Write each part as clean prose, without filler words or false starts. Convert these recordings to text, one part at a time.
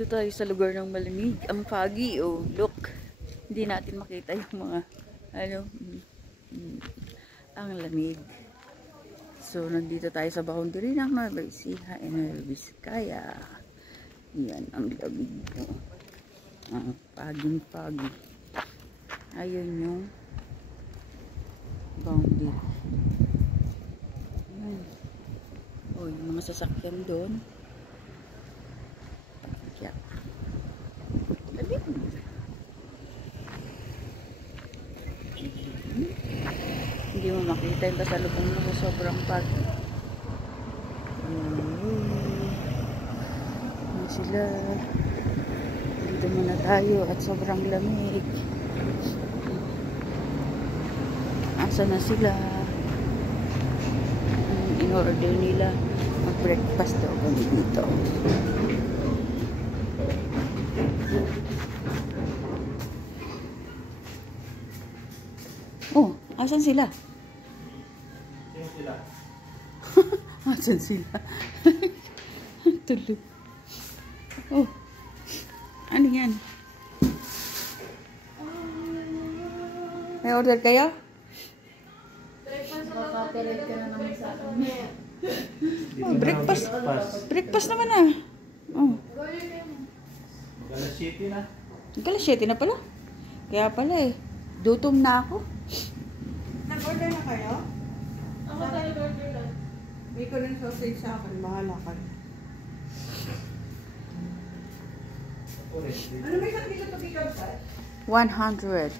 Dito tayo sa lugar ng malamig. Ang foggy, oh, look. Hindi natin makita yung mga, ang lamig. So, nandito tayo sa boundary ng Nueva Ecija and Nueva Vizcaya. Yan, ang lamig po. Ang foggy. Ayun yung boundary. Yan. Oh, yung mga sasakyan doon. Yeah. Lamig. Hindi mo makita yung kasalubong mo sa sobrang pag. Ayan sila. Dito muna tayo at sobrang lamig. Asa na sila? In order nila mag-breakfast daw kami dito. Oh, asan sila? Asan sila? Tulog. Oh. Ano yan? May order kayo? Makaka-operate ka na naman sa akin. Oh, breakfast. Breakfast naman ah. Oh. Galas 7 na. Galas 7 na pala. Kaya pala eh. Dutom na ako. Nag-order na kayo? Ako tayo order lang. May ko rin sausage sa akin. Bahala ka. Ano ba isang kilo ito ikaw sa? 100.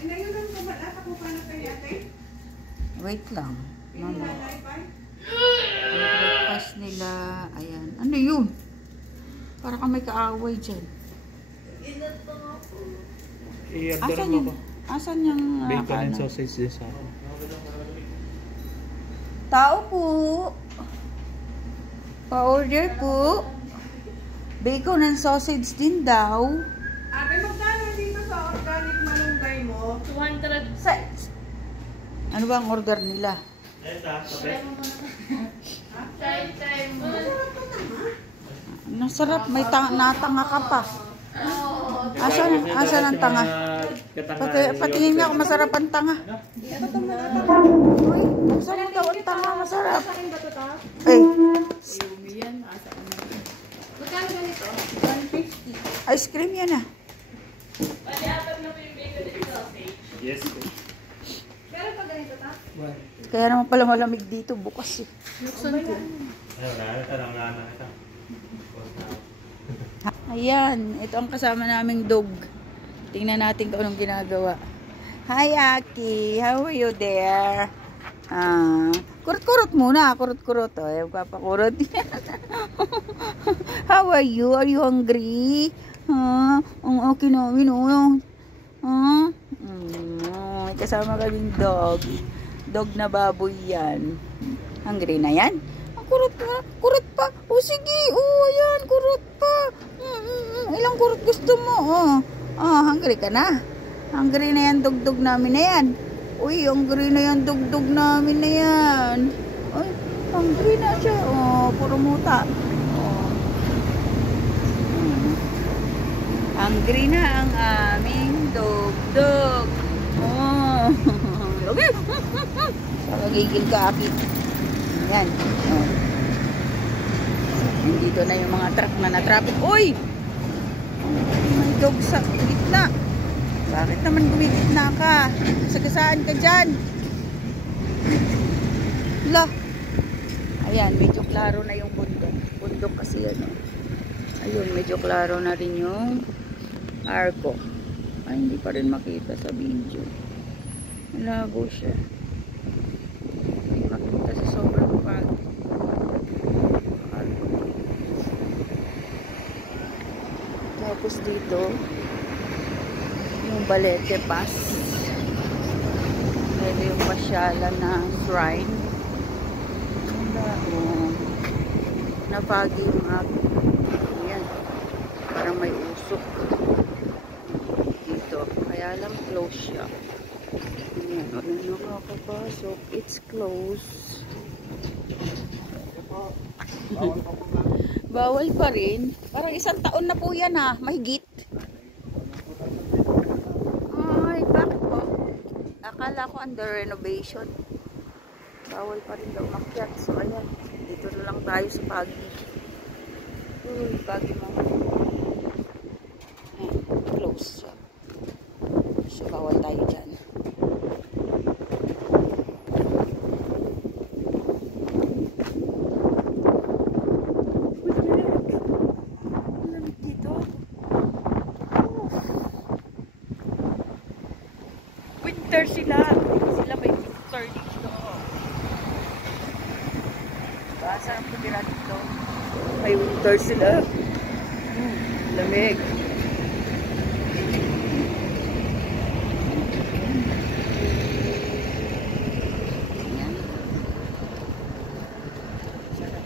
Ay, ngayon lang kumalata ko pa na kayo ate? Wait lang. Mama. Pinilalay pa? Breakfast nila. Ayan. Ano yun? Para kang may kaaway dyan. I-order Asan mo yung... ko. Asan yung... Bacon and sausage din sa akin. Tao po. Pa-order po. Bacon and sausage din daw. Ate, magkano dito sa organic malunggay mo? 200. Ano ba ang order nila? Try mo. Nasarap. May natanga ka pa. Asan ang tanga? Patingin nga kung masarap ang tanga. Uy, saan mo daw ang tanga masarap? Ay. Magkano ganito? 150. Ice cream yan ah. Pali-apat na po yung bacon and sausage. Yes. Pero pag ganito ta? Kaya naman pala malamig dito bukas eh. Buksan ko. Ayan, ito ang kasama naming dog. Tingnan natin kung anong ginagawa. Hi Aki, how are you there? Kurot-kurot muna, kurot-kurot. Oh, papakurot. How are you? Are you hungry? Ang okay na, may kasama kaming dog. Dog na baboy yan. Hungry na yan? Kurot pa, kurot pa. O sige, ayan, kurot pa. Ilang kurot gusto mo? Hungry ka na. Hungry na yan, dugdug namin na yan. Uy, hungry na yan, dugdug namin na yan. Uy, hungry na siya. Puro muta. Hungry na ang aming dugdug. Okay. Magigil ka, Aki. Yan. Nandito na yung mga truck na na-traffic. Uy! May dog sa gitna. Bakit naman gumigitna ka? Sagasaan ka dyan. Hala. Ayan, medyo klaro na yung bundok. Bundok kasi yan. Ayun, medyo klaro na rin yung arko. Ay, hindi pa rin makita sa video. Malabo siya. Hindi makita sa sobrang pag. Tapos dito, yung Balete Pass. Ito yung pasyalan na shrine. Napagi yung aking. Ayan. Parang may usok dito. Kaya lang close siya. Ayan. Ayan nakakapasok. It's closed. Bawal pa rin. Parang 1 taon na po yan ha. Mahigit. Ay, bakit po? Akala ko under renovation. Bawal pa rin daw makyat. So, ayan. Dito na lang tayo sa Pagi. Uy, Pagi mga. Ayan, close. So, bawal tayo dyan. Winter sila. Sila may winter dito. Sarap tumira dito. May winter sila. Lamig. Ayan. Sarap.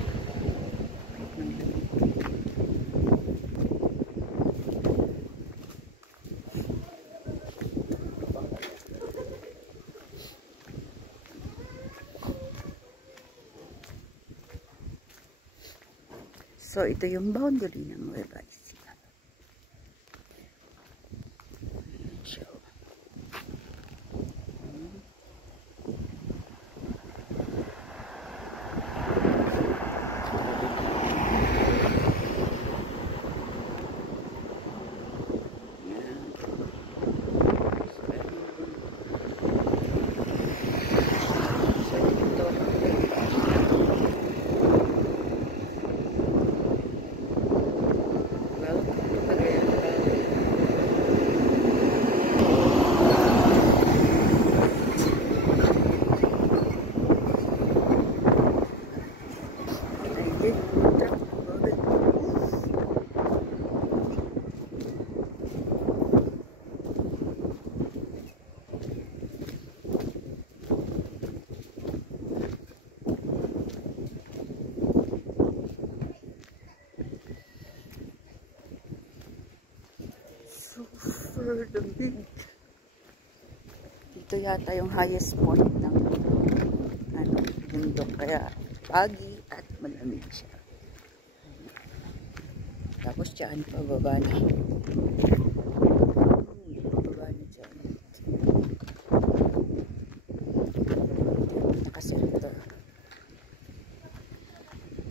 So, ito yung boundary ng Nueva Ecija. So, super big. Dito yata yung highest point ng bundok, kaya Pagi at malamig siya. Tapos dyan pababa na. Pababa na dyan. Nakaselter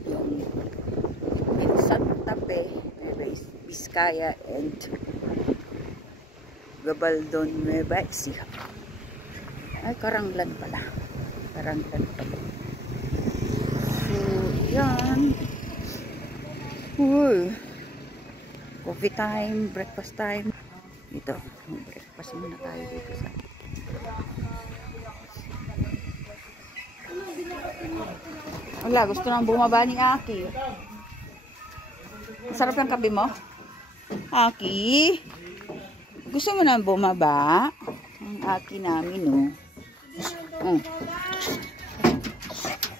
yung Santa Fe, Vizcaya and Gabaldon, Nueva Ecija. Ay, Karanglan pala. Karanglan pala. So, yan. Uy. Coffee time, breakfast time. Ito, breakfast muna tayo dito sa. Wala, gusto nang bumaba ni Aki. Masarap yung kape mo? Aki? Gusto mo nang bumaba? Ang Aki namin, oh.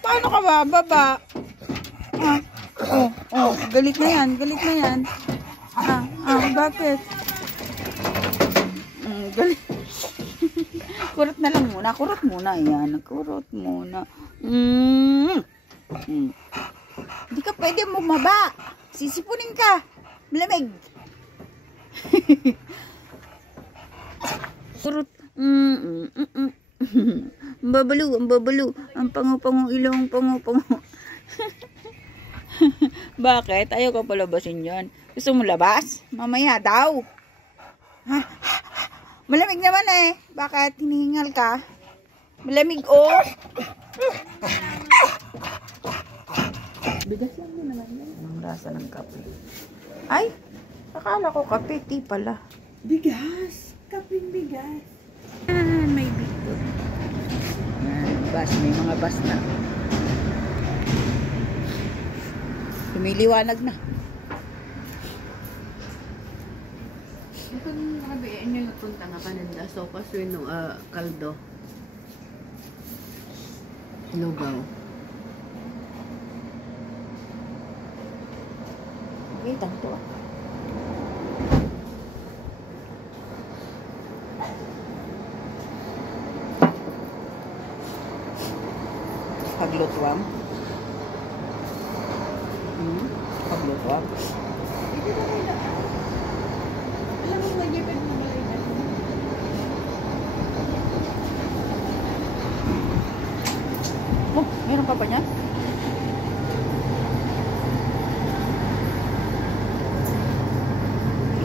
Paano ka bababa? Galit na yan, galit na yan. Bakit? Galit. Kurot na lang muna, kurot muna, yan. Kurot muna. Hindi ka pwede bumaba. Sisipunin ka. Malamig. Kurot. Ang babalo. Ang pangu-pangu ilong, pangu-pangu. Bakit? Ayaw ka palabasin yan. Gusto mo labas? Mamaya daw. Malamig naman eh. Bakit? Hinihingal ka? Malamig oh. Bigas lang mo naman yan. Ang lasa ng kape. Ay! Akala ko kape. Di pala. Bigas. Kaping bigas. May bito. Bus. May mga bus na. Lumiliwanag na. Itong nakabiin nyo napunta nga kananda. So, kasi nung kaldo. Lugaw. Okay, tanto ah. Paglutuan. Paglutuan. Wag. Hindi ba kayo daan? Alam mo, magipin mo ba kayo daan? Oh, meron ka pa niya?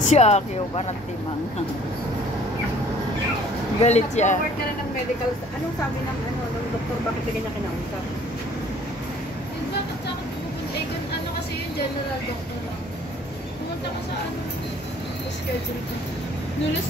Siya, kiyo, parang timang. Galit siya. Nag-forward ka na ng medical. Anong sabi ng doktor? Bakit ka niya kinausap? Eh, bakit sa akin pupunta? Eh, ano kasi yung general doctor lang. Pumunta ka sa ano? Sa schedule ko. Nulis.